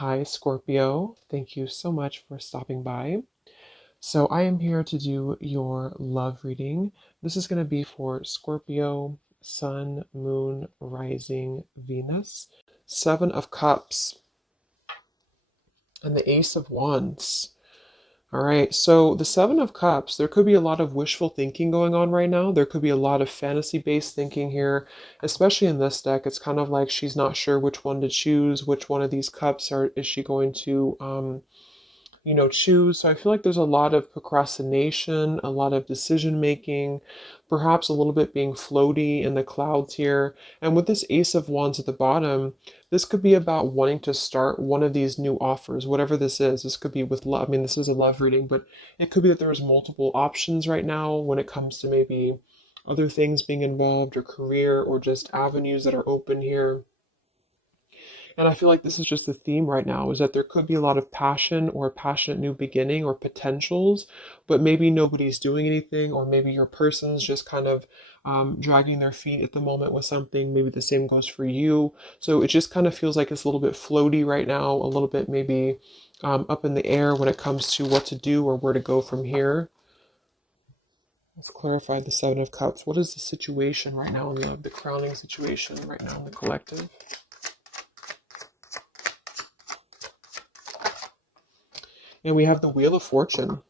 Hi, Scorpio. Thank you so much for stopping by. So, I am here to do your love reading. This is going to be for Scorpio, Sun, Moon, Rising, Venus, Seven of Cups, and the Ace of Wands. All right, so the Seven of Cups, there could be a lot of wishful thinking going on right now. There could be a lot of fantasy-based thinking here, especially in this deck. It's kind of like she's not sure which one to choose, which one of these cups is she going to choose. So I feel like there's a lot of procrastination, a lot of decision making, perhaps a little bit being floaty in the clouds here. And with this Ace of Wands at the bottom, this could be about wanting to start one of these new offers, whatever this is. This could be with love. I mean, this is a love reading, but it could be that there's multiple options right now when it comes to maybe other things being involved or career or just avenues that are open here. And I feel like this is just the theme right now is that there could be a lot of passion or a passionate new beginning or potentials, but maybe nobody's doing anything, or maybe your person's just kind of dragging their feet at the moment with something. Maybe the same goes for you. So it just kind of feels like it's a little bit floaty right now, a little bit maybe up in the air when it comes to what to do or where to go from here. Let's clarify the Seven of Cups. What is the situation right now in the crowning situation right now in the collective? And we have the Wheel of Fortune.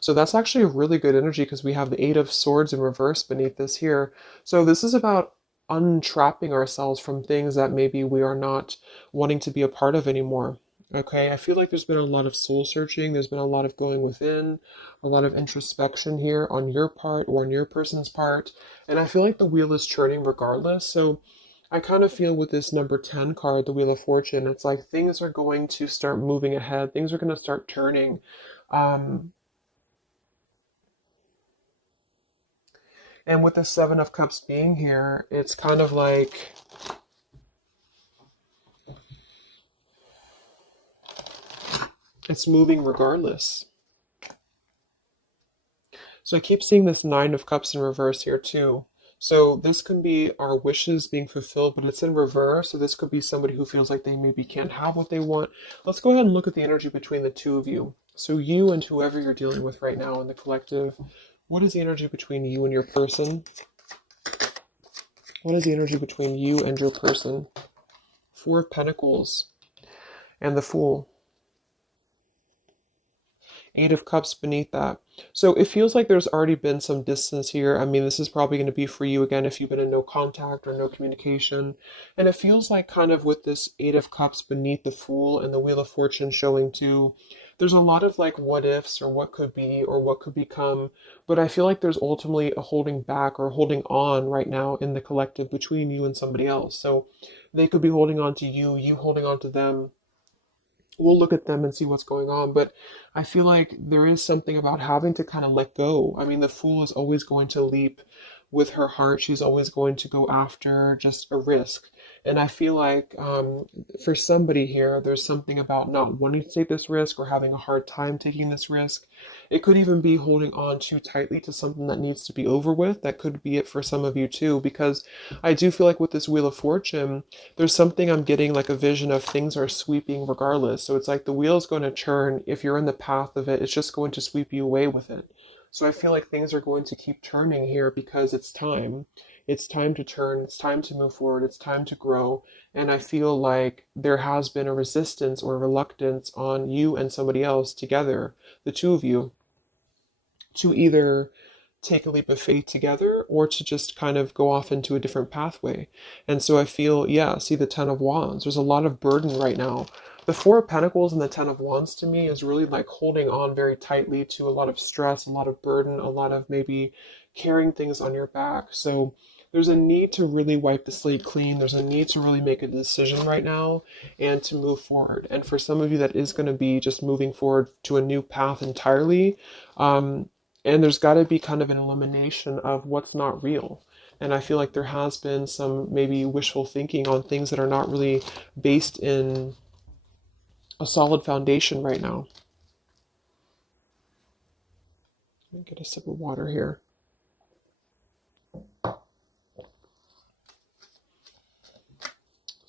So that's actually a really good energy because we have the Eight of Swords in reverse beneath this here. So this is about untrapping ourselves from things that maybe we are not wanting to be a part of anymore. Okay, I feel like there's been a lot of soul searching. There's been a lot of going within, a lot of introspection here on your part or on your person's part. And I feel like the wheel is turning regardless. So I kind of feel with this number 10 card, the Wheel of Fortune, it's like things are going to start moving ahead. Things are going to start turning. Um, and with the Seven of Cups being here, it's kind of like it's moving regardless. So I keep seeing this Nine of Cups in reverse here too. So this can be our wishes being fulfilled, but it's in reverse. So this could be somebody who feels like they maybe can't have what they want. Let's go ahead and look at the energy between the two of you. So you and whoever you're dealing with right now in the collective, what is the energy between you and your person? What is the energy between you and your person? Four of Pentacles and the Fool. Eight of Cups beneath that. So it feels like there's already been some distance here. I mean, this is probably going to be for you again if you've been in no contact or no communication. And it feels like kind of with this Eight of Cups beneath the Fool and the Wheel of Fortune showing too, there's a lot of like what ifs or what could be or what could become. But I feel like there's ultimately a holding back or holding on right now in the collective between you and somebody else. So they could be holding on to you, you holding on to them. We'll look at them and see what's going on. But I feel like there is something about having to kind of let go. I mean, the fool is always going to leap with her heart. She's always going to go after just a risk. And I feel like for somebody here, there's something about not wanting to take this risk or having a hard time taking this risk. It could even be holding on too tightly to something that needs to be over with. That could be it for some of you too, because I do feel like with this Wheel of Fortune, there's something I'm getting like a vision of things are sweeping regardless. So it's like the wheel's going to turn. If you're in the path of it, it's just going to sweep you away with it. So I feel like things are going to keep turning here because it's time. It's time to turn. It's time to move forward. It's time to grow. And I feel like there has been a resistance or a reluctance on you and somebody else together, the two of you, to either take a leap of faith together or to just kind of go off into a different pathway. And so I feel, yeah, see the Ten of Wands. There's a lot of burden right now. The Four of Pentacles and the Ten of Wands to me is really like holding on very tightly to a lot of stress, a lot of burden, a lot of maybe carrying things on your back. So there's a need to really wipe the slate clean. There's a need to really make a decision right now and to move forward. And for some of you, that is going to be just moving forward to a new path entirely. And there's got to be kind of an elimination of what's not real. And I feel like there has been some maybe wishful thinking on things that are not really based in a solid foundation right now. Let me get a sip of water here.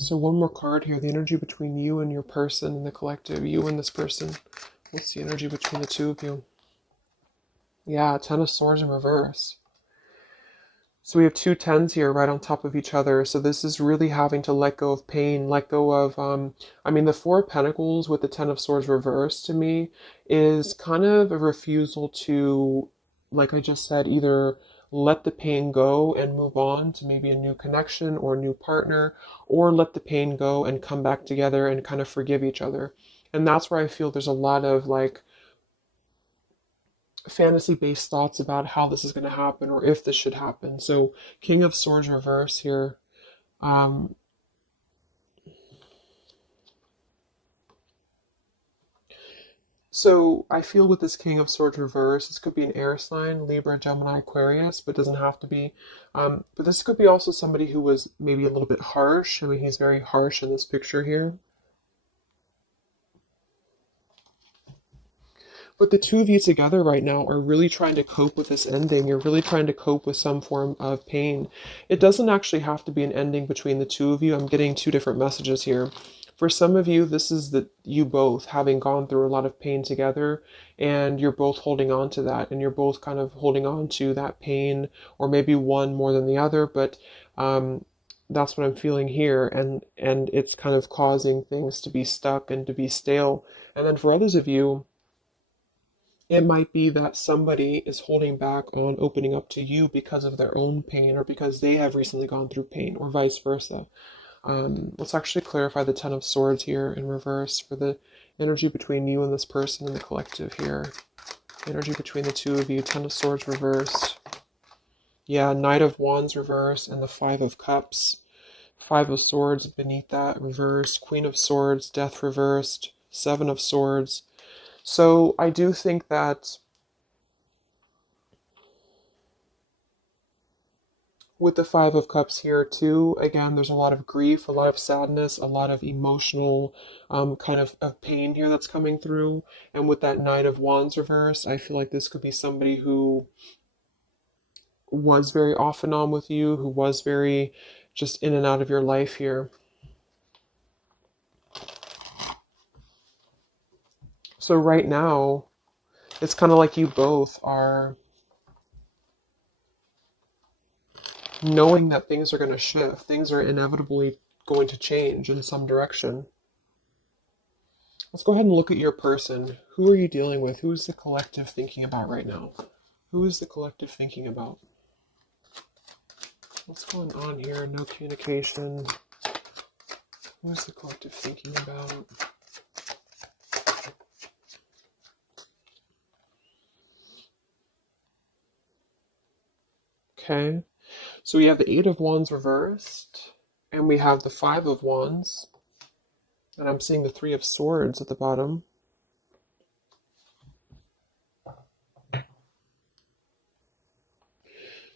So one more card here, the energy between you and your person and the collective, you and this person. What's the energy between the two of you? Yeah, Ten of Swords in reverse. So we have two tens here right on top of each other. So this is really having to let go of pain, let go of, I mean, the Four of Pentacles with the Ten of Swords reversed to me is kind of a refusal to, like I just said, either let the pain go and move on to maybe a new connection or a new partner, or let the pain go and come back together and kind of forgive each other. And that's where I feel there's a lot of like fantasy based thoughts about how this is going to happen or if this should happen. So, King of Swords reverse here. Um, so, I feel with this King of Swords reverse, this could be an air sign, Libra, Gemini, Aquarius, but doesn't have to be. But this could be also somebody who was maybe a little bit harsh. I mean, he's very harsh in this picture here. But the two of you together right now are really trying to cope with this ending. You're really trying to cope with some form of pain. It doesn't actually have to be an ending between the two of you. I'm getting two different messages here. For some of you, this is that you both having gone through a lot of pain together, and you're both holding on to that, and you're both kind of holding on to that pain, or maybe one more than the other, but that's what I'm feeling here, and it's kind of causing things to be stuck and to be stale. And then for others of you, it might be that somebody is holding back on opening up to you because of their own pain or because they have recently gone through pain or vice versa. Let's actually clarify the Ten of Swords here in reverse for the energy between you and this person and the collective here. Energy between the two of you, Ten of Swords reversed. Yeah, Knight of Wands reversed and the Five of Cups. Five of Swords beneath that reversed. Queen of Swords, Death reversed. Seven of Swords. So I do think that with the Five of Cups here too, again, there's a lot of grief, a lot of sadness, a lot of emotional kind of pain here that's coming through. And with that Knight of Wands reverse, I feel like this could be somebody who was very off and on with you, who was very just in and out of your life here. So right now, it's kind of like you both are knowing that things are going to shift, things are inevitably going to change in some direction. Let's go ahead and look at your person. Who are you dealing with? Who is the collective thinking about right now? Who is the collective thinking about? What's going on here? No communication. Who is the collective thinking about? Okay. So we have the Eight of Wands reversed, and we have the Five of Wands, and I'm seeing the Three of Swords at the bottom.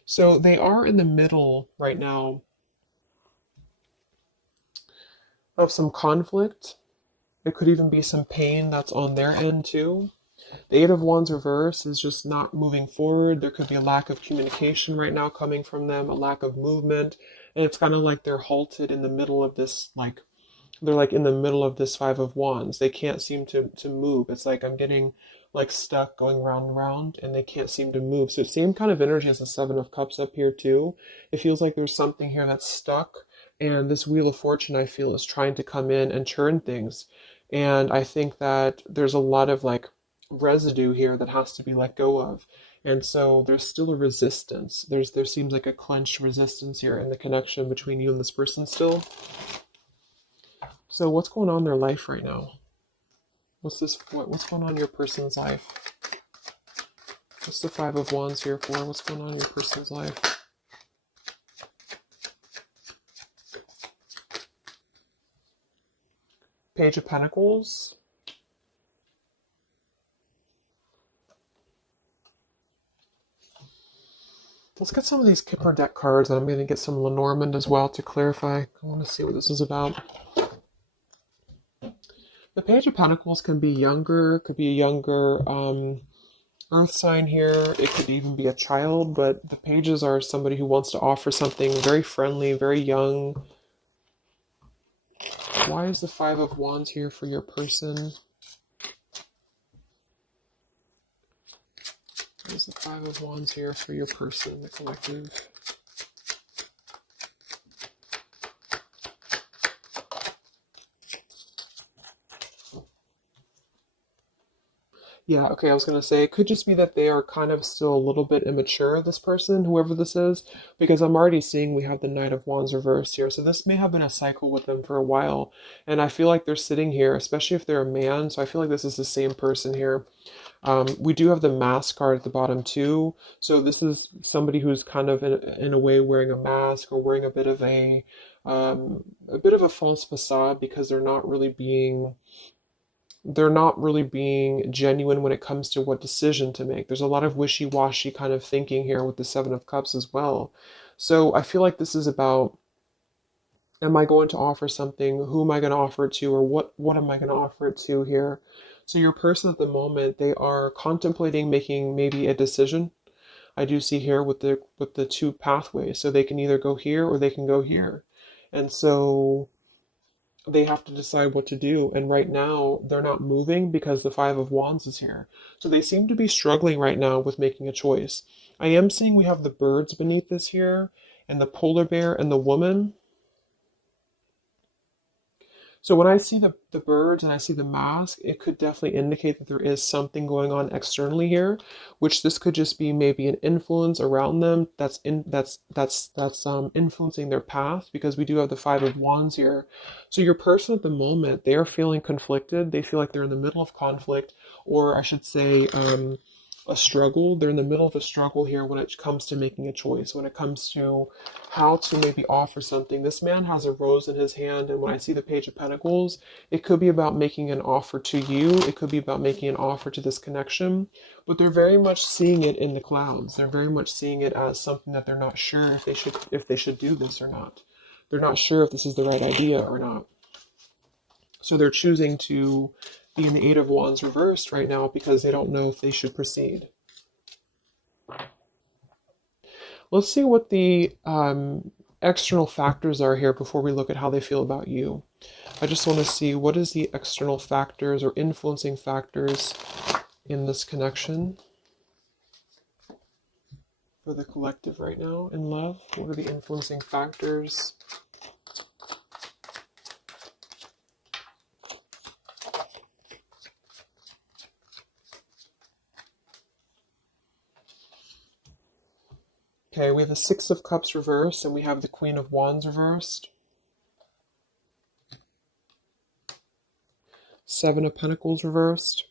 So they are in the middle right now of some conflict. It could even be some pain that's on their end too. The Eight of Wands reverse is just not moving forward. There could be a lack of communication right now coming from them, a lack of movement. And it's kind of like they're halted in the middle of this, like, they're like in the middle of this Five of Wands. They can't seem to move. It's like I'm getting like stuck going round and round and they can't seem to move. So same kind of energy as the Seven of Cups up here too. It feels like there's something here that's stuck. And this Wheel of Fortune, I feel, is trying to come in and churn things. And I think that there's a lot of like residue here that has to be let go of. And so there's still a resistance. There seems like a clenched resistance here in the connection between you and this person still. So what's going on in their life right now? What's going on in your person's life? What's the Five of Wands here for? What's going on in your person's life? Page of Pentacles. Let's get some of these Kipper deck cards, and I'm going to get some Lenormand as well to clarify. I want to see what this is about. The Page of Pentacles can be younger, could be a younger earth sign here. It could even be a child, but the pages are somebody who wants to offer something very friendly, very young. Why is the Five of Wands here for your person? Why is the Five of Wands here for your person, the collective? Yeah, okay, I was going to say, it could just be that they are kind of still a little bit immature, this person, whoever this is, because I'm already seeing we have the Knight of Wands reversed here. So this may have been a cycle with them for a while. And I feel like they're sitting here, especially if they're a man. So I feel like this is the same person here. We do have the mask card at the bottom too. So this is somebody who's kind of in a way wearing a mask or wearing a bit of a false facade because they're not really being genuine when it comes to what decision to make. There's a lot of wishy-washy kind of thinking here with the Seven of Cups as well. So I feel like this is about, am I going to offer something? Who am I going to offer it to? Or what am I going to offer it to here? So your person at the moment, they are contemplating making maybe a decision. I do see here with the two pathways. So they can either go here or they can go here. And so they have to decide what to do. And right now, they're not moving because the Five of Wands is here. So they seem to be struggling right now with making a choice. I am seeing we have the birds beneath this here, and the polar bear and the woman. So when I see the birds and I see the mask, it could definitely indicate that there is something going on externally here, which this could just be maybe an influence around them that's influencing their path, because we do have the Five of Wands here. So your person at the moment, they are feeling conflicted. They feel like they're in the middle of conflict, or I should say, a struggle. They're in the middle of a struggle here when it comes to making a choice, when it comes to how to maybe offer something. This man has a rose in his hand, and when I see the Page of Pentacles, it could be about making an offer to you. It could be about making an offer to this connection, but they're very much seeing it in the clouds. They're very much seeing it as something that they're not sure if they should do this or not. They're not sure if this is the right idea or not. So they're choosing to be in the Eight of Wands reversed right now because they don't know if they should proceed. Let's see what the external factors are here before we look at how they feel about you. I just want to see what is the external factors or influencing factors in this connection for the collective right now in love. What are the influencing factors? Okay, we have the Six of Cups reversed, and we have the Queen of Wands reversed. Seven of Pentacles reversed.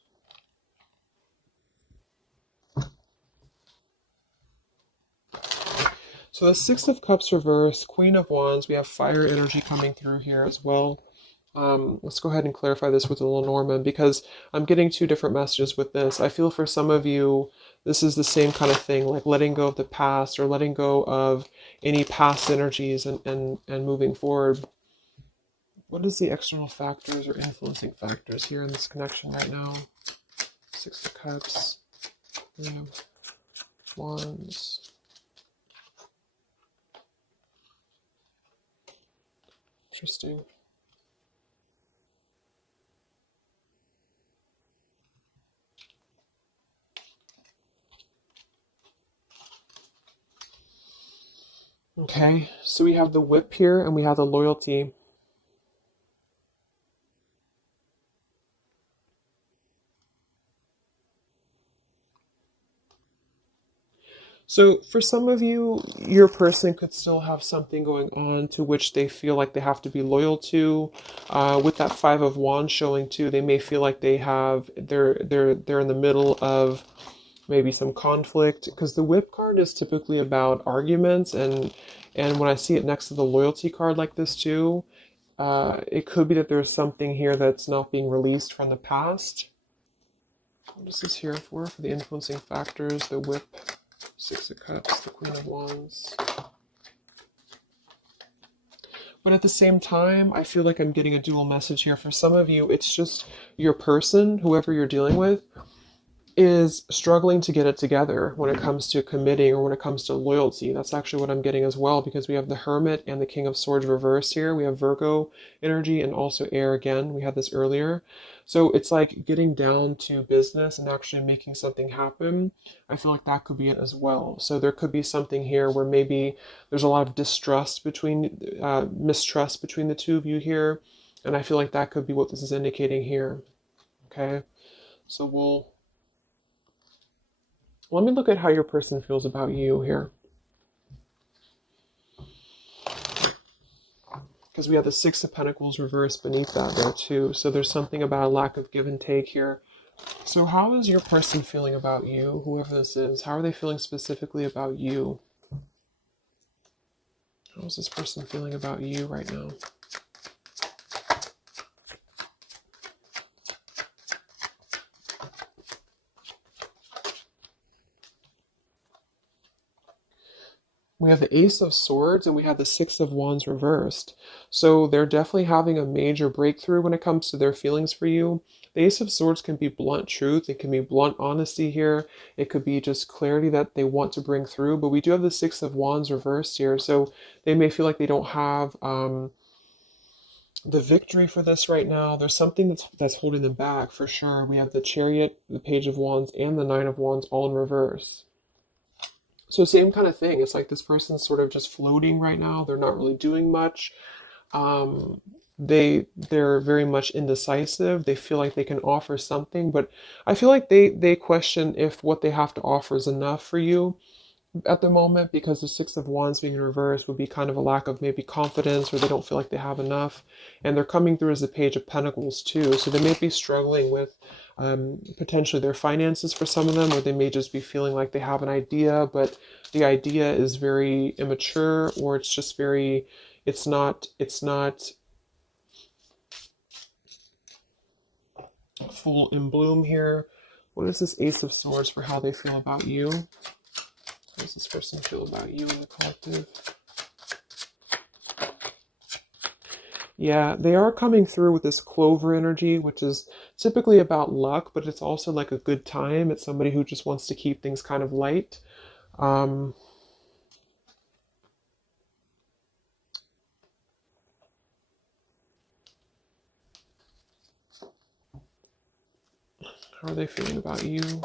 So the Six of Cups reversed, Queen of Wands, we have fire energy coming through here as well. Let's go ahead and clarify this with Lenormand, because I'm getting two different messages with this. I feel for some of you, this is the same kind of thing, like letting go of the past or letting go of any past energies and moving forward. What is the external factors or influencing factors here in this connection right now? Six of Cups, Wands. Interesting. Okay, so we have the Whip here and we have the Loyalty. So for some of you, your person could still have something going on to which they feel like they have to be loyal to. With that Five of Wands showing too, they may feel like they're in the middle of maybe some conflict, because the Whip card is typically about arguments, and when I see it next to the Loyalty card like this too, it could be that there's something here that's not being released from the past. What is this here for the influencing factors? The Whip, Six of Cups, the Queen of Wands. But at the same time, I feel like I'm getting a dual message here. For some of you, it's just your person, whoever you're dealing with. is struggling to get it together when it comes to committing or when it comes to loyalty. That's actually what I'm getting as well, because we have the Hermit and the King of Swords reversed here. We have Virgo energy and also air again. We had this earlier. So it's like getting down to business and actually making something happen. I feel like that could be it as well. So there could be something here where maybe there's a lot of mistrust between the two of you here. And I feel like that could be what this is indicating here. Okay. So let me look at how your person feels about you here. Because we have the Six of Pentacles reversed beneath that there too. So there's something about a lack of give and take here. So how is your person feeling about you, whoever this is? How are they feeling specifically about you? How is this person feeling about you right now? We have the Ace of Swords and we have the Six of Wands reversed. So they're definitely having a major breakthrough when it comes to their feelings for you. The Ace of Swords can be blunt truth. It can be blunt honesty here. It could be just clarity that they want to bring through. But we do have the Six of Wands reversed here. So they may feel like they don't have the victory for this right now. There's something that's holding them back for sure. We have the Chariot, the Page of Wands, and the Nine of Wands all in reverse. So same kind of thing. It's like this person's sort of just floating right now. They're not really doing much. Um, they're very much indecisive. They feel like they can offer something, but I feel like they question if what they have to offer is enough for you at the moment, because the Six of Wands being in reverse would be kind of a lack of maybe confidence, or they don't feel like they have enough. And they're coming through as the Page of Pentacles too. So they may be struggling with potentially their finances for some of them, or they may just be feeling like they have an idea, but the idea is very immature, or it's just very, it's not full in bloom here. What is this Ace of Swords for how they feel about you? How does this person feel about you in the collective? Yeah, they are coming through with this Clover energy, which is typically about luck, but it's also like a good time. It's somebody who just wants to keep things kind of light. Um, how are they feeling about you?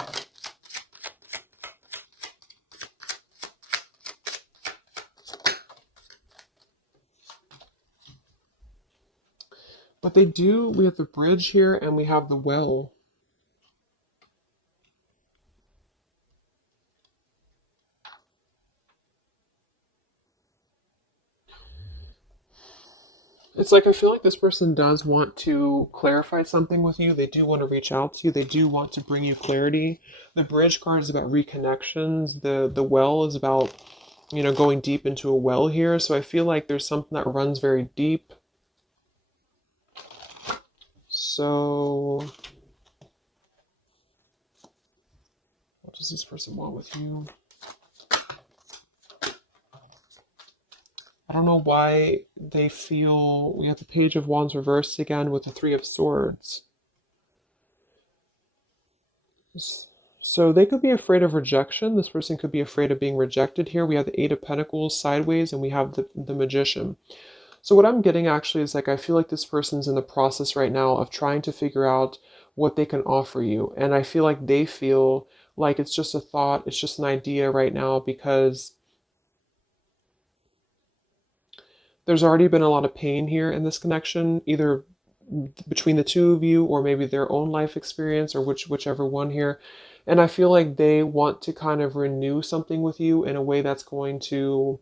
But they do, we have the bridge here and we have the well. It's like I feel like this person does want to clarify something with you. They do want to reach out to you. They do want to bring you clarity. The bridge card is about reconnections. The well is about, going deep into a well here. So I feel like there's something that runs very deep. So what does this person want with you? I don't know why they feel we have the Page of Wands reversed again with the Three of Swords. So they could be afraid of rejection. This person could be afraid of being rejected here. We have the Eight of Pentacles sideways and we have the Magician. So what I'm getting actually is like I feel like this person's in the process right now of trying to figure out what they can offer you. And I feel like they feel like it's just a thought, it's just an idea right now, because there's already been a lot of pain here in this connection, either between the two of you or maybe their own life experience, or whichever one here. And I feel like they want to kind of renew something with you in a way that's going to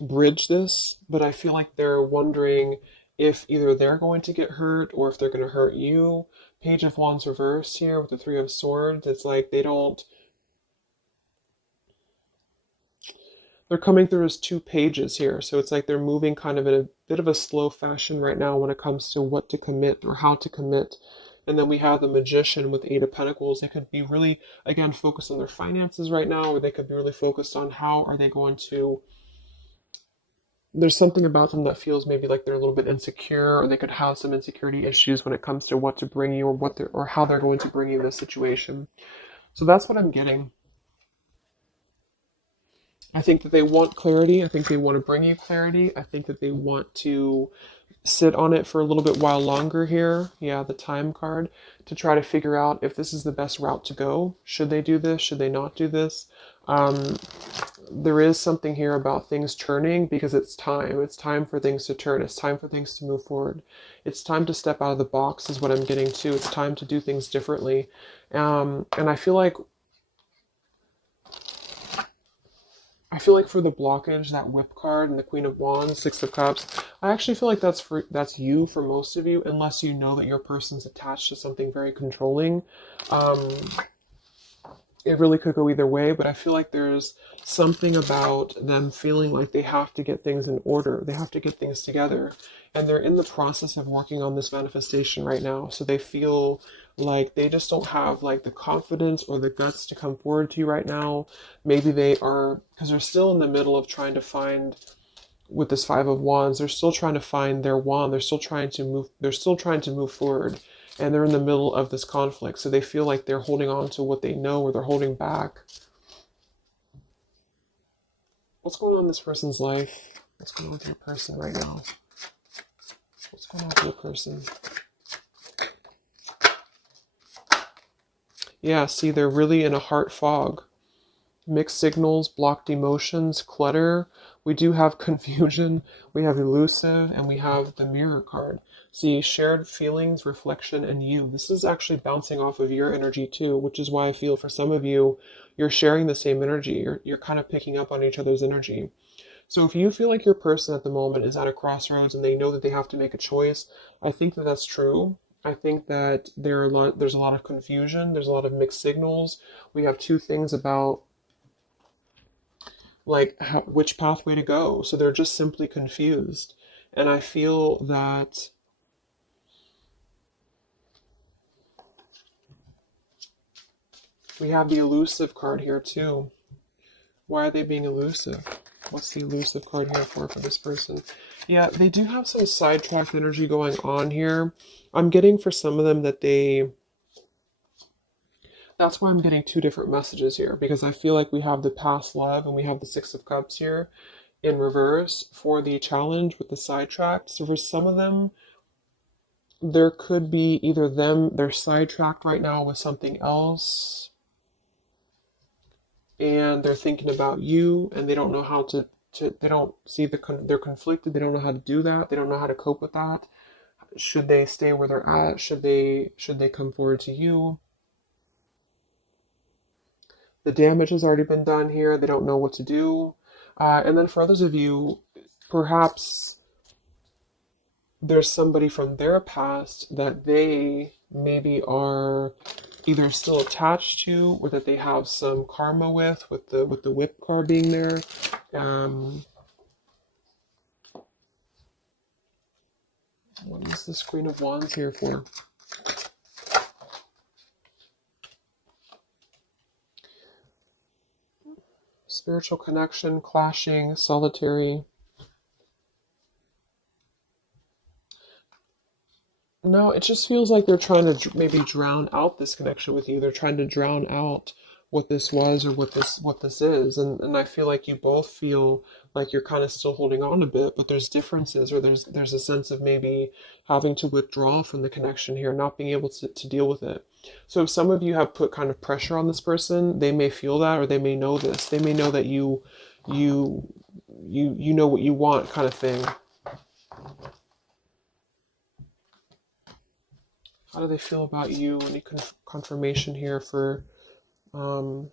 bridge this, but I feel like they're wondering if either they're going to get hurt or if they're going to hurt you. Page of Wands reversed here with the Three of Swords. It's like they're coming through as two pages here. So it's like they're moving kind of in a bit of a slow fashion right now when it comes to what to commit or how to commit. And then we have the Magician with Eight of Pentacles. They could be really, again, focused on their finances right now, or they could be really focused on how are they going to there's something about them that feels maybe like they're a little bit insecure, or they could have some insecurity issues when it comes to what to bring you, or or how they're going to bring you this situation. So that's what I'm getting. I think that they want clarity. I think they want to bring you clarity. I think that they want to sit on it for a little bit while longer here. Yeah, the time card, to try to figure out if this is the best route to go. Should they do this? Should they not do this? Um, there is something here about things turning, because it's time. It's time for things to turn. It's time for things to move forward. It's time to step out of the box, is what I'm getting to. It's time to do things differently. And I feel like for the blockage, that whip card and the Queen of Wands, Six of Cups, I actually feel like that's you for most of you, unless you know that your person's attached to something very controlling. Um, it really could go either way, but I feel like there's something about them feeling like they have to get things in order. They have to get things together. And they're in the process of working on this manifestation right now. So they feel like they just don't have like the confidence or the guts to come forward to you right now. Maybe they are, because they're still in the middle of trying to find, with this Five of Wands, they're still trying to find their wand. They're still trying to move forward. And they're in the middle of this conflict. So they feel like they're holding on to what they know, or they're holding back. What's going on in this person's life? What's going on with your person right now? What's going on with your person? Yeah, see, they're really in a heart fog. Mixed signals, blocked emotions, clutter. We do have confusion, we have elusive, and we have the mirror card. See, shared feelings, reflection, and you. This is actually bouncing off of your energy too, which is why I feel for some of you, you're sharing the same energy. You're kind of picking up on each other's energy. So if you feel like your person at the moment is at a crossroads and they know that they have to make a choice, I think that that's true. I think that there's a lot of confusion. There's a lot of mixed signals. We have two things about like which pathway to go. So they're just simply confused. And I feel that we have the elusive card here too. Why are they being elusive? What's the elusive card here for this person? Yeah, they do have some sidetracked energy going on here. I'm getting for some of them that that's why I'm getting two different messages here, because I feel like we have the past love and we have the Six of Cups here in reverse for the challenge with the sidetracked. So for some of them, there could be either they're sidetracked right now with something else, and they're thinking about you, and they don't know how they don't see they're conflicted. They don't know how to do that. They don't know how to cope with that. Should they stay where they're at? Should they come forward to you? The damage has already been done here. They don't know what to do. And then for others of you, perhaps there's somebody from their past that they maybe are either still attached to, or that they have some karma with the whip card being there. What is this Queen of Wands here for? Spiritual connection, clashing, solitary. No, it just feels like they're trying to maybe drown out this connection with you. They're trying to drown out what this was, or what this is. And I feel like you both feel like you're kind of still holding on a bit, but there's differences, or there's a sense of maybe having to withdraw from the connection here, not being able to deal with it. So if some of you have put kind of pressure on this person, they may feel that, or they may know this. They may know that you you know what you want, kind of thing. How do they feel about you? Any confirmation here for the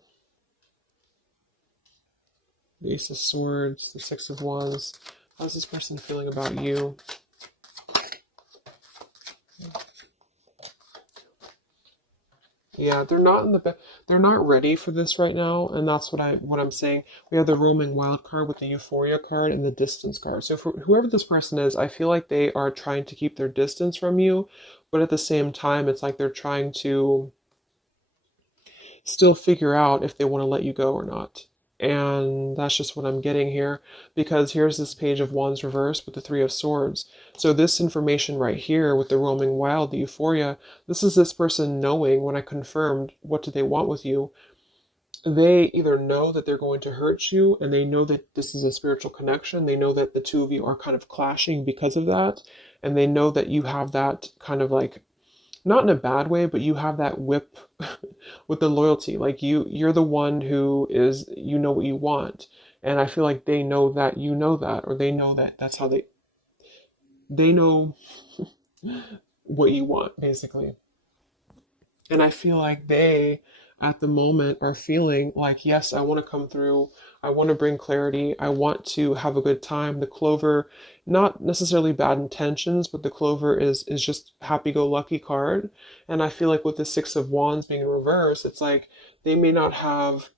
Ace of Swords, the Six of Wands? How's this person feeling about you? Yeah, they're not ready for this right now, and that's what I'm saying. We have the roaming wild card with the euphoria card and the distance card. So for whoever this person is, I feel like they are trying to keep their distance from you, but at the same time, it's like they're trying to still figure out if they want to let you go or not. And that's just what I'm getting here, because here's this Page of Wands reversed with the Three of Swords. So this information right here with the roaming wild, the euphoria, this is this person knowing, when I confirmed what do they want with you, they either know that they're going to hurt you and they know that this is a spiritual connection. They know that the two of you are kind of clashing because of that. And they know that you have that kind of like, not in a bad way, but you have that whip with the loyalty. Like you're the one who is, you know what you want. And I feel like they know that you know that, or they know that that's how they know what you want, basically. And I feel like they, at the moment, are feeling like, yes, I want to come through. I want to bring clarity. I want to have a good time. The clover, not necessarily bad intentions, but the clover is just happy-go-lucky card. And I feel like with the Six of Wands being in reverse, it's like they may not have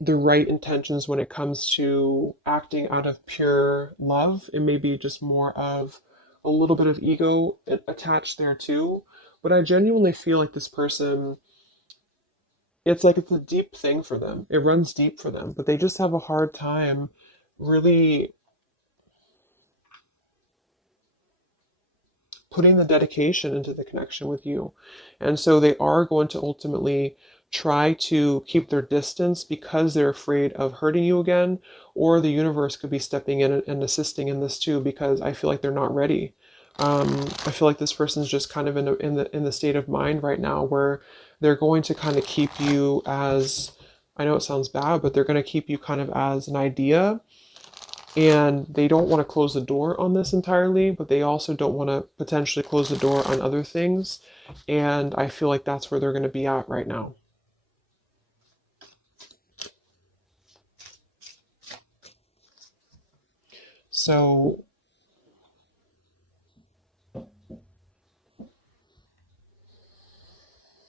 the right intentions when it comes to acting out of pure love. It may be just more of a little bit of ego attached there too. But I genuinely feel like this person, it's like it's a deep thing for them. It runs deep for them, but they just have a hard time really putting the dedication into the connection with you. And so they are going to ultimately try to keep their distance because they're afraid of hurting you again, or the universe could be stepping in and assisting in this too, because I feel like they're not ready. I feel like this person's just kind of in the state of mind right now where they're going to kind of keep you as, I know it sounds bad, but they're going to keep you kind of as an idea, and they don't want to close the door on this entirely, but they also don't want to potentially close the door on other things. And I feel like that's where they're going to be at right now. So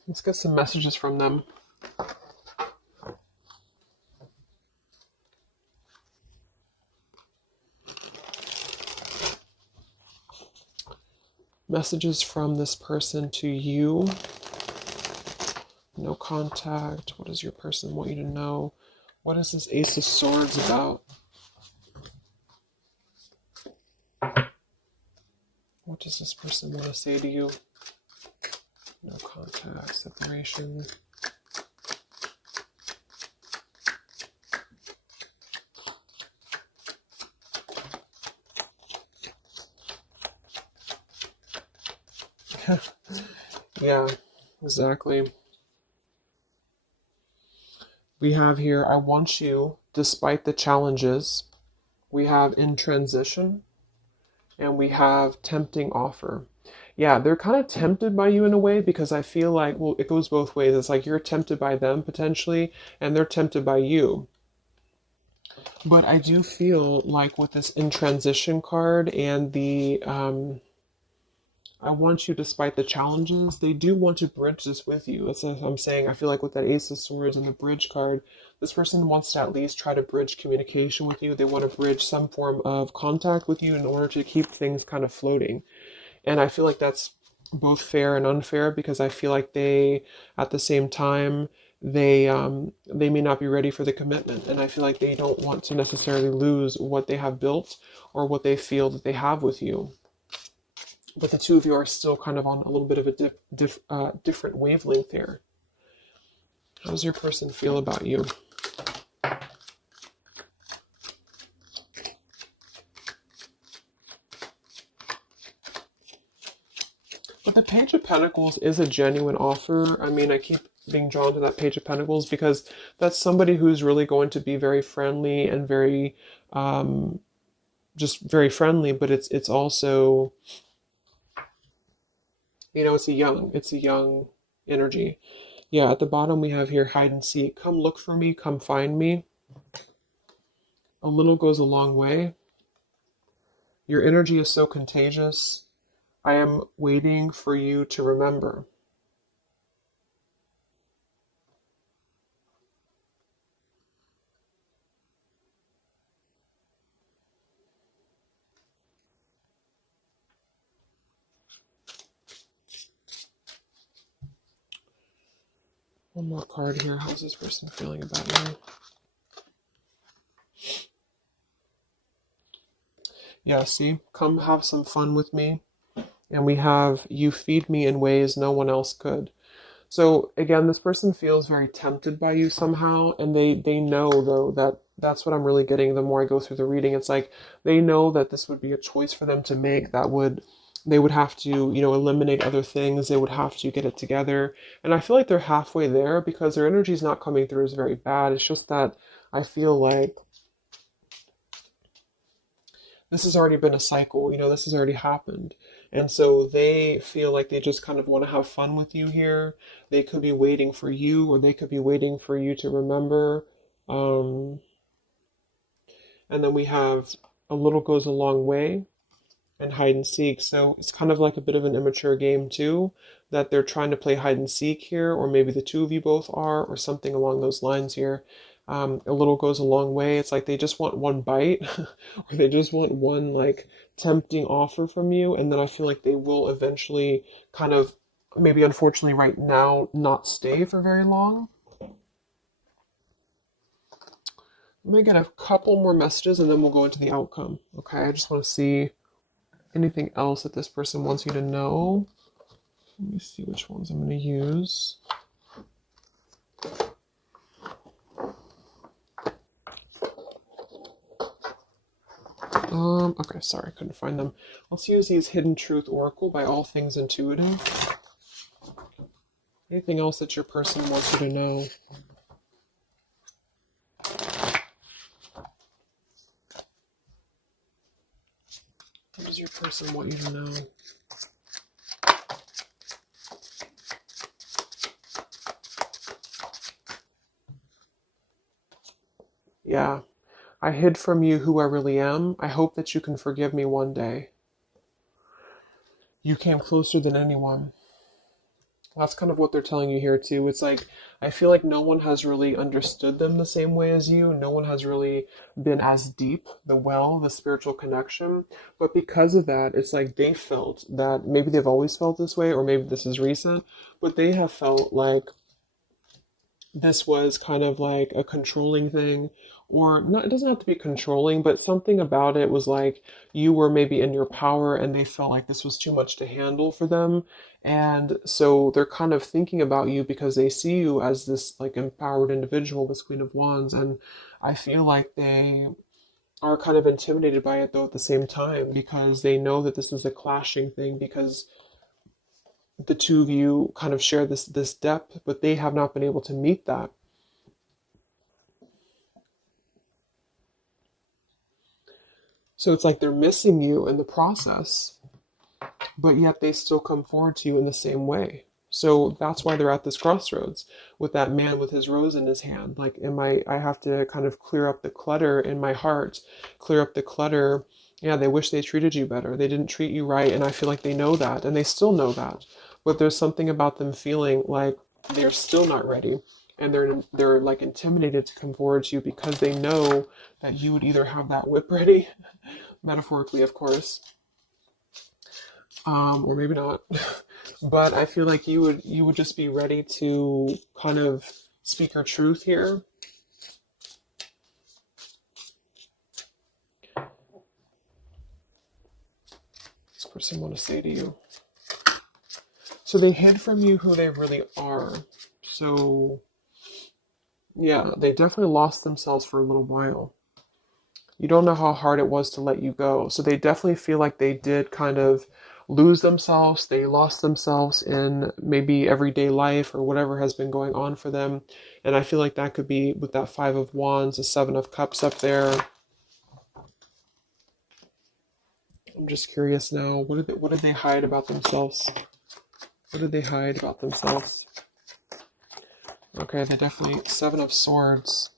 let's get some messages from them. Messages from this person to you. No contact. What does your person want you to know? What is this Ace of Swords about? What does this person want to say to you? No contact, separation. Yeah, exactly. We have here, I want you, despite the challenges. We have in transition, and we have tempting offer. Yeah, they're kind of tempted by you in a way, because I feel like, well, it goes both ways. It's like you're tempted by them potentially, and they're tempted by you. But I do feel like with this in transition card and the I want you, despite the challenges, they do want to bridge this with you. That's what I'm saying. I feel like with that Ace of Swords and the bridge card, this person wants to at least try to bridge communication with you. They want to bridge some form of contact with you in order to keep things kind of floating. And I feel like that's both fair and unfair, because I feel like they, at the same time, they may not be ready for the commitment, and I feel like they don't want to necessarily lose what they have built or what they feel that they have with you. But the two of you are still kind of on a little bit of a different wavelength here. How does your person feel about you? But the Page of Pentacles is a genuine offer. I mean, I keep being drawn to that Page of Pentacles because that's somebody who's really going to be very friendly and very, just very friendly. But it's also, it's a young energy. Yeah, at the bottom we have here hide and seek. Come look for me, come find me. A little goes a long way. Your energy is so contagious. I am waiting for you to remember. One more card here. How's this person feeling about you? Yeah, see? Come have some fun with me. And we have you feed me in ways no one else could. So again, this person feels very tempted by you somehow, and they know though that that's what I'm really getting the more I go through the reading. It's like they know that this would be a choice for them to make that would they would have to, eliminate other things. They would have to get it together. And I feel like they're halfway there because their energy is not coming through as very bad. It's just that I feel like this has already been a cycle, this has already happened. And so they feel like they just kind of want to have fun with you here. They could be waiting for you, or they could be waiting for you to remember. Um, and then we have a little goes a long way and hide and seek. So it's kind of like a bit of an immature game too, that they're trying to play hide and seek here, or maybe the two of you both are, or something along those lines here. A little goes a long way. It's like they just want one bite, or they just want one like tempting offer from you, and then I feel like they will eventually kind of, maybe unfortunately right now, not stay for very long. Let me get a couple more messages and then we'll go into the outcome. Okay, I just want to see anything else that this person wants you to know. Let me see which ones I'm going to use. Okay, sorry, I couldn't find them. Let's use these Hidden Truth Oracle by All Things Intuitive. Anything else that your person wants you to know? What does your person want you to know? Yeah. I hid from you who I really am. I hope that you can forgive me one day. You came closer than anyone. That's kind of what they're telling you here too. It's like I feel like no one has really understood them the same way as you. No one has really been as deep, the spiritual connection. But because of that, it's like they felt that maybe they've always felt this way, or maybe this is recent, but they have felt like this was kind of like a controlling thing, or not, it doesn't have to be controlling, but something about it was like you were maybe in your power and they felt like this was too much to handle for them. And so they're kind of thinking about you because they see you as this like empowered individual, this Queen of Wands. And I feel like they are kind of intimidated by it though at the same time, because they know that this is a clashing thing, because the two of you kind of share this depth, but they have not been able to meet that. So it's like they're missing you in the process, but yet they still come forward to you in the same way. So that's why they're at this crossroads with that man with his rose in his hand. Like, I have to kind of clear up the clutter in my heart, clear up the clutter. Yeah, they wish they treated you better. They didn't treat you right. And I feel like they know that, and they still know that. But there's something about them feeling like they're still not ready. And they're like intimidated to come forward to you because they know that you would either have that whip ready, metaphorically, of course, or maybe not. But I feel like you would just be ready to kind of speak your truth here. This person want to say to you. So they hid from you who they really are. So yeah, they definitely lost themselves for a little while. You don't know how hard it was to let you go. So they definitely feel like they did kind of lose themselves. They lost themselves in maybe everyday life or whatever has been going on for them. And I feel like that could be with that Five of Wands, the Seven of Cups up there. I'm just curious now. What did they hide about themselves? What did they hide about themselves? Okay, they definitely Seven of Swords.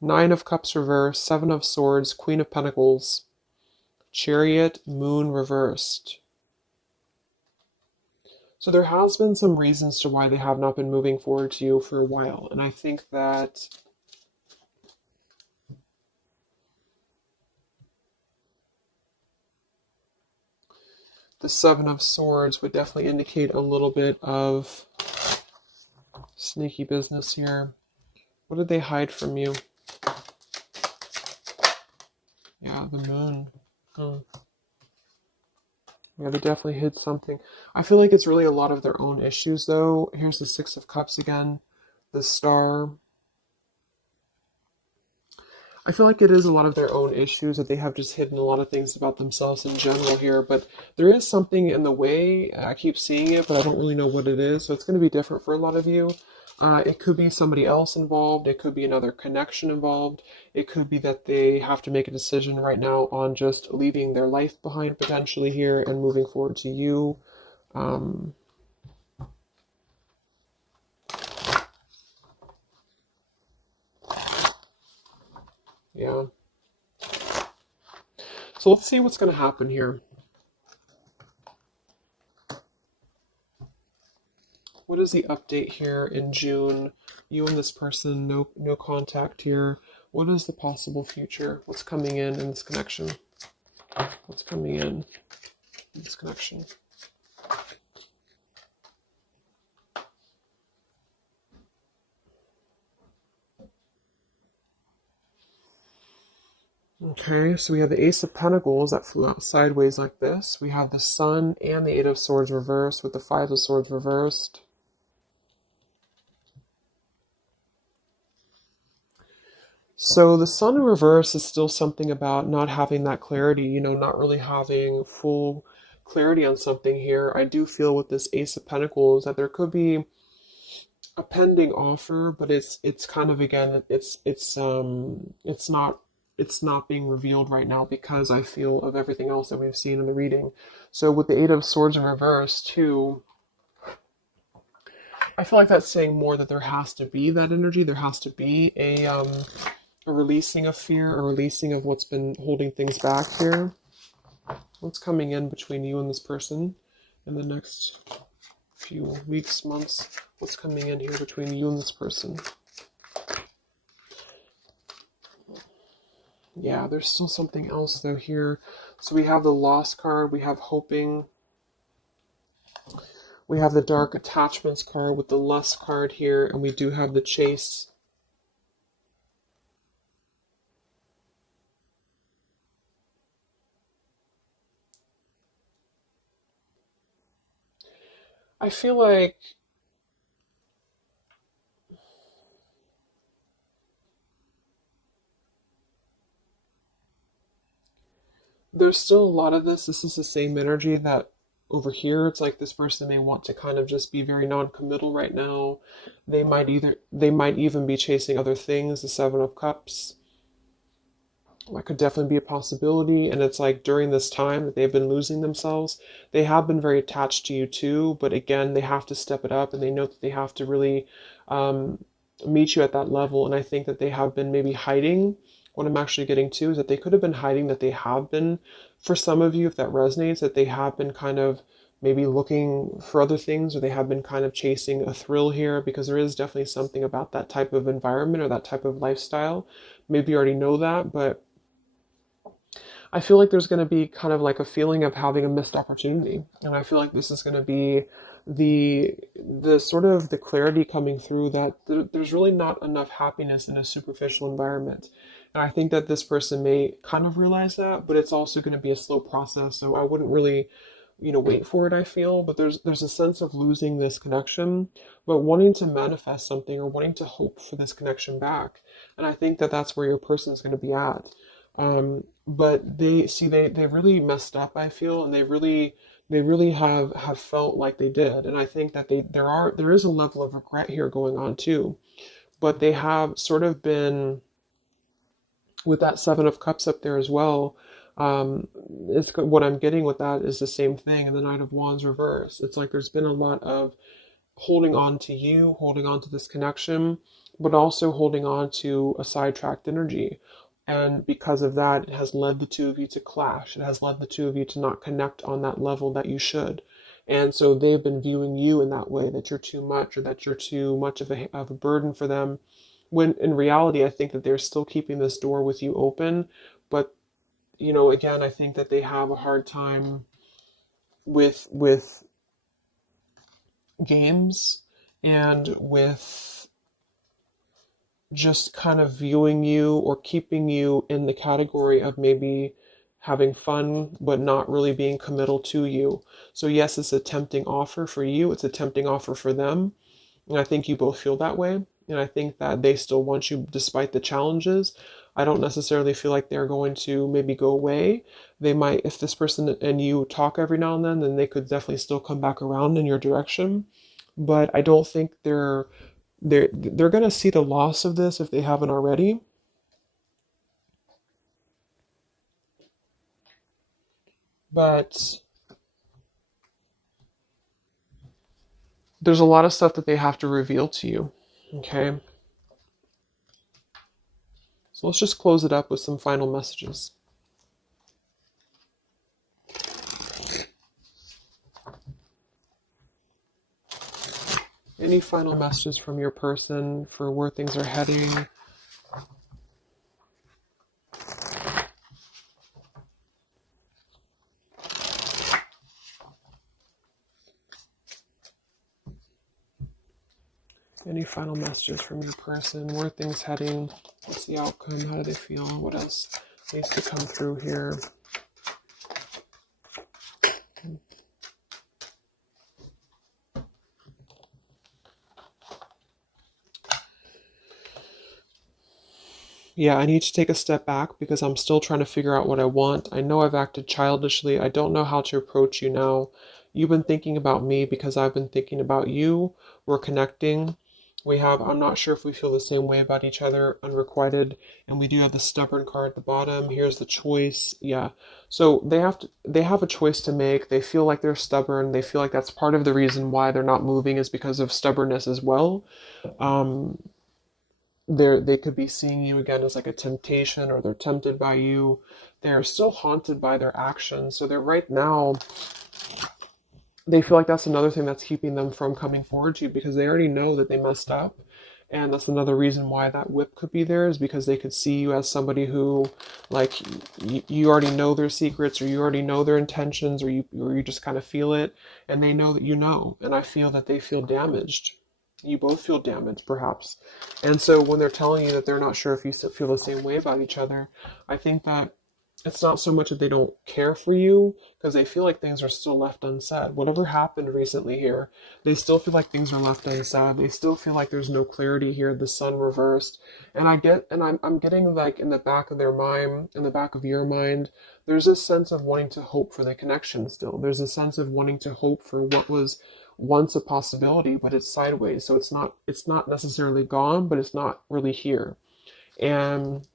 Nine of Cups reversed, Seven of Swords, Queen of Pentacles, Chariot, Moon reversed. So there has been some reasons to why they have not been moving forward to you for a while. And I think that the Seven of Swords would definitely indicate a little bit of sneaky business here. What did they hide from you? Yeah, the moon. Hmm. Yeah, they definitely hid something. I feel like it's really a lot of their own issues, though. Here's the Six of Cups again, the Star. I feel like it is a lot of their own issues that they have just hidden a lot of things about themselves in general here. But there is something in the way. I keep seeing it, but I don't really know what it is. So it's going to be different for a lot of you. It could be somebody else involved. It could be another connection involved. It could be that they have to make a decision right now on just leaving their life behind potentially here and moving forward to you. Um, yeah. So let's see what's going to happen here. What is the update here in June? You and this person, no contact here. What is the possible future? What's coming in this connection? What's coming in this connection? Okay, so we have the Ace of Pentacles that flew out sideways like this. We have the Sun and the Eight of Swords reversed with the Five of Swords reversed. So the Sun in reverse is still something about not having that clarity, not really having full clarity on something here. I do feel with this Ace of Pentacles that there could be a pending offer, but it's kind of, again, it's not being revealed right now because I feel of everything else that we've seen in the reading. So with the Eight of Swords in reverse too, I feel like that's saying more that there has to be that energy. There has to be a releasing of fear, a releasing of what's been holding things back here. What's coming in between you and this person in the next few weeks, months? What's coming in here between you and this person? Yeah, there's still something else though here. So we have the Lost card, we have Hoping, we have the Dark Attachments card with the Lust card here, and we do have the Chase. I feel like there's still a lot of this. This is the same energy that over here, it's like this person may want to kind of just be very non-committal right now. They might even be chasing other things, the Seven of Cups. That could definitely be a possibility. And it's like during this time that they've been losing themselves, they have been very attached to you too. But again, they have to step it up and they know that they have to really um, meet you at that level. And I think that they have been maybe hiding. What I'm actually getting to is that they could have been hiding, that they have been, for some of you, if that resonates, that they have been kind of maybe looking for other things, or they have been kind of chasing a thrill here, because there is definitely something about that type of environment or that type of lifestyle. Maybe you already know that, but I feel like there's going to be kind of like a feeling of having a missed opportunity, and I feel like this is going to be the sort of the clarity coming through that there's really not enough happiness in a superficial environment. And I think that this person may kind of realize that, but it's also going to be a slow process. So I wouldn't really, wait for it, I feel, but there's a sense of losing this connection, but wanting to manifest something or wanting to hope for this connection back. And I think that that's where your person is going to be at. But they really messed up, I feel, and they really have felt like they did. And I think that there is a level of regret here going on too. But they have sort of been, with that Seven of Cups up there as well. It's what I'm getting with that is the same thing, and the Knight of Wands reverse. It's like there's been a lot of holding on to you, holding on to this connection, but also holding on to a sidetracked energy. And because of that, it has led the two of you to clash. It has led the two of you to not connect on that level that you should. And so they've been viewing you in that way, that you're too much, or that you're too much of a burden for them. When in reality, I think that they're still keeping this door with you open. But, again, I think that they have a hard time with games and with just kind of viewing you or keeping you in the category of maybe having fun, but not really being committal to you. So, yes, it's a tempting offer for you, it's a tempting offer for them. And I think you both feel that way. And I think that they still want you despite the challenges. I don't necessarily feel like they're going to maybe go away. They might, if this person and you talk every now and then they could definitely still come back around in your direction. But I don't think they're going to see the loss of this if they haven't already. But there's a lot of stuff that they have to reveal to you. Okay. So let's just close it up with some final messages. Any final messages from your person for where things are heading? Any final messages from your person? Where are things heading? What's the outcome? How do they feel? What else needs to come through here? Yeah, I need to take a step back because I'm still trying to figure out what I want. I know I've acted childishly. I don't know how to approach you now. You've been thinking about me because I've been thinking about you. We're connecting. I'm not sure if we feel the same way about each other, unrequited. And we do have the stubborn card at the bottom. Here's the choice. Yeah. So they have a choice to make. They feel like they're stubborn. They feel like that's part of the reason why they're not moving is because of stubbornness as well. Um, they could be seeing you again as like a temptation, or they're tempted by you. They're still haunted by their actions. So they're right now, they feel like that's another thing that's keeping them from coming forward to you because they already know that they messed up. And that's another reason why that whip could be there, is because they could see you as somebody who, like, you already know their secrets, or you already know their intentions, or you just kind of feel it, and they know that you know. And I feel that they feel damaged. You both feel damaged, perhaps. And so when they're telling you that they're not sure if you feel the same way about each other, I think that it's not so much that they don't care for you, because they feel like things are still left unsaid. Whatever happened recently here, they still feel like things are left unsaid. They still feel like there's no clarity here, the sun reversed. And I'm getting, like, in the back of their mind, in the back of your mind, there's this sense of wanting to hope for the connection still. There's a sense of wanting to hope for what was once a possibility, but it's sideways. So it's not necessarily gone, but it's not really here. And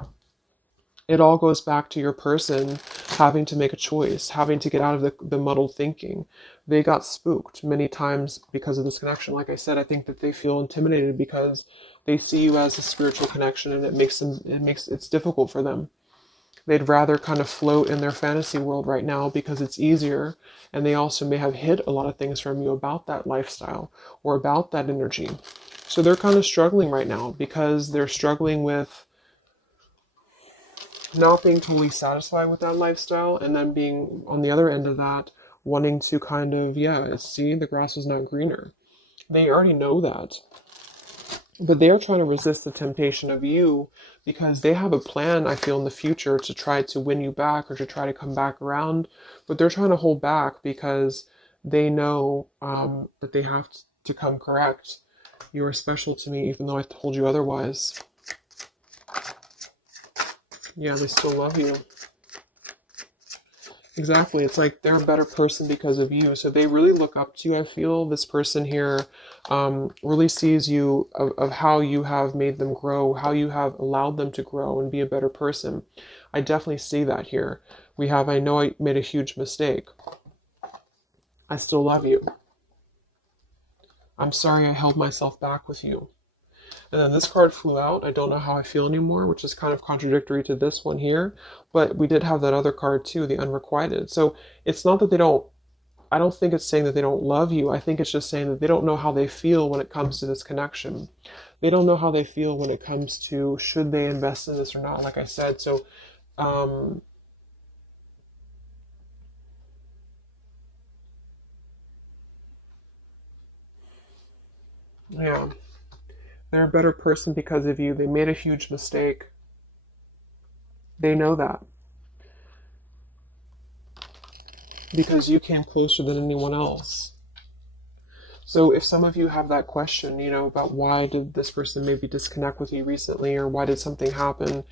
it all goes back to your person having to make a choice, having to get out of the muddled thinking. They got spooked many times because of this connection. Like I said, I think that they feel intimidated because they see you as a spiritual connection, and it's difficult for them. They'd rather kind of float in their fantasy world right now because it's easier, and they also may have hid a lot of things from you about that lifestyle or about that energy. So they're kind of struggling right now because they're struggling with not being totally satisfied with that lifestyle, and then being on the other end of that, wanting to kind of, yeah, see, the grass is not greener. They already know that, but they are trying to resist the temptation of you because they have a plan, I feel, in the future to try to win you back or to try to come back around, but they're trying to hold back because they know that they have to come correct. You are special to me even though I told you otherwise. Yeah, they still love you. Exactly. It's like they're a better person because of you. So they really look up to you. I feel this person here really sees you of how you have made them grow, how you have allowed them to grow and be a better person. I definitely see that here. I know I made a huge mistake. I still love you. I'm sorry I held myself back with you. And then this card flew out. I don't know how I feel anymore, which is kind of contradictory to this one here. But we did have that other card too, the unrequited. So it's not that I don't think it's saying that they don't love you. I think it's just saying that they don't know how they feel when it comes to this connection. They don't know how they feel when it comes to should they invest in this or not, like I said. So, um, yeah. They're a better person because of you. They made a huge mistake. They know that because you came closer than anyone else. So if some of you have that question, about why did this person maybe disconnect with you recently or why did something happen,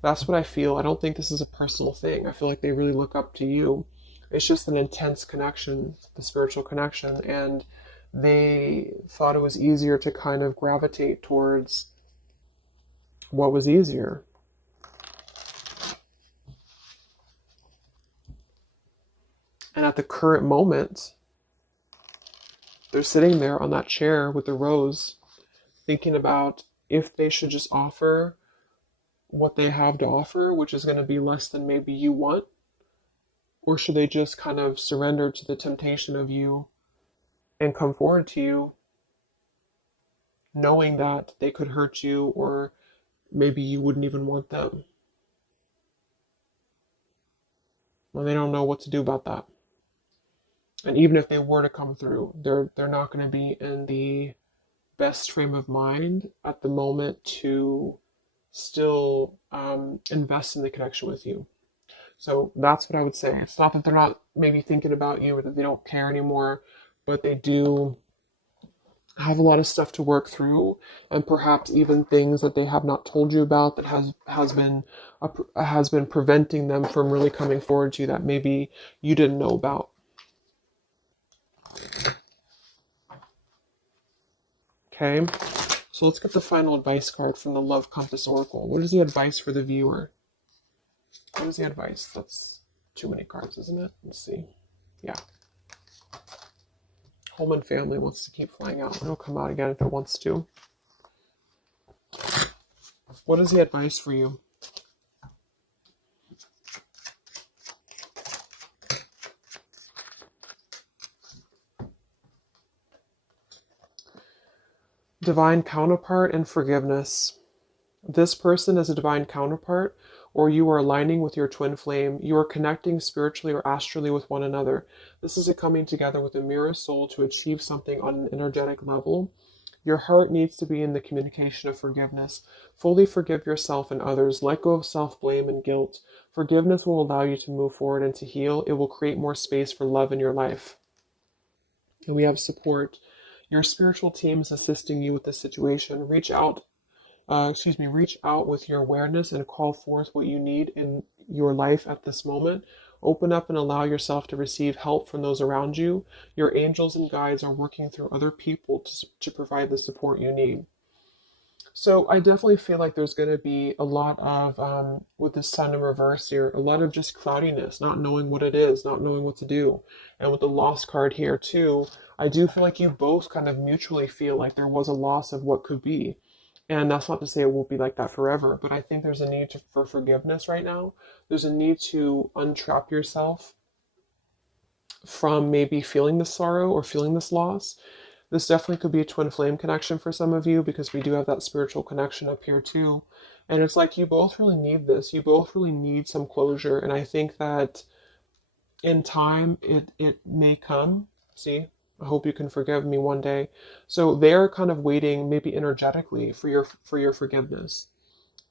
that's what I feel. I don't think this is a personal thing. I feel like they really look up to you. It's just an intense connection, the spiritual connection, and they thought it was easier to kind of gravitate towards what was easier. And at the current moment, they're sitting there on that chair with the rose, thinking about if they should just offer what they have to offer, which is going to be less than maybe you want, or should they just kind of surrender to the temptation of you and come forward to you, knowing that they could hurt you or maybe you wouldn't even want them. Well, they don't know what to do about that. And even if they were to come through, they're not going to be in the best frame of mind at the moment to still invest in the connection with you. So that's what I would say. It's not that they're not maybe thinking about you or that they don't care anymore, but they do have a lot of stuff to work through, and perhaps even things that they have not told you about that has been preventing them from really coming forward to you that maybe you didn't know about. Okay, so let's get the final advice card from the Love Compass Oracle. What is the advice for the viewer? What is the advice? That's too many cards, isn't it? Let's see. Yeah. Home and family wants to keep flying out. It'll come out again if it wants to. What is the advice for you? Divine counterpart and forgiveness. This person is a divine counterpart, or you are aligning with your twin flame. You are connecting spiritually or astrally with one another. This is a coming together with a mirror soul to achieve something on an energetic level. Your heart needs to be in the communication of forgiveness. Fully forgive yourself and others. Let go of self-blame and guilt. Forgiveness will allow you to move forward and to heal. It will create more space for love in your life. And we have support. Your spiritual team is assisting you with this situation. Reach out with your awareness and call forth what you need in your life at this moment. Open up and allow yourself to receive help from those around you. Your angels and guides are working through other people to provide the support you need. So I definitely feel like there's going to be a lot of, with the sun in reverse here, a lot of just cloudiness, not knowing what it is, not knowing what to do. And with the lost card here too, I do feel like you both kind of mutually feel like there was a loss of what could be. And that's not to say it won't be like that forever, but I think there's a need for forgiveness right now. There's a need to untrap yourself from maybe feeling this sorrow or feeling this loss. This definitely could be a twin flame connection for some of you because we do have that spiritual connection up here too. And it's like you both really need this. You both really need some closure. And I think that in time it may come. See? I hope you can forgive me one day. So they're kind of waiting maybe energetically for your forgiveness.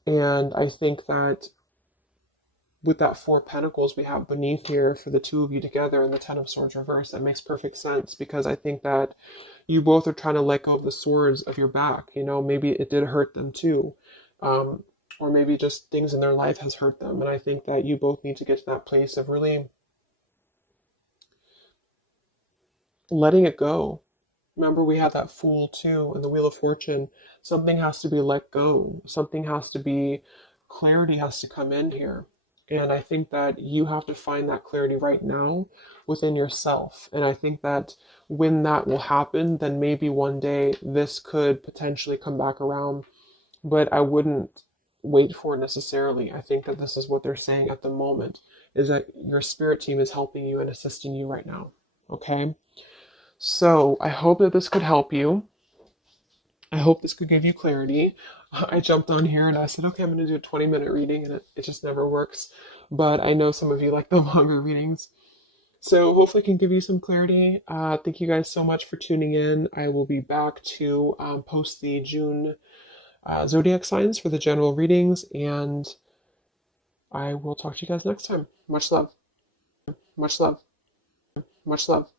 And I think that with that Four of Pentacles we have beneath here for the two of you together and the Ten of Swords reversed, that makes perfect sense because I think that you both are trying to let go of the swords of your back. Maybe it did hurt them too. Or maybe just things in their life has hurt them. And I think that you both need to get to that place of really letting it go. Remember, we had that Fool too in the Wheel of Fortune. Something has to be let go. Clarity has to come in here. And I think that you have to find that clarity right now within yourself. And I think that when that will happen, then maybe one day this could potentially come back around. But I wouldn't wait for it necessarily. I think that this is what they're saying at the moment, is that your spirit team is helping you and assisting you right now. Okay? So I hope that this could help you. I hope this could give you clarity. I jumped on here and I said, okay, I'm going to do a 20-minute reading, and it just never works. But I know some of you like the longer readings. So hopefully I can give you some clarity. Thank you guys so much for tuning in. I will be back to post the June zodiac signs for the general readings, and I will talk to you guys next time. Much love. Much love. Much love.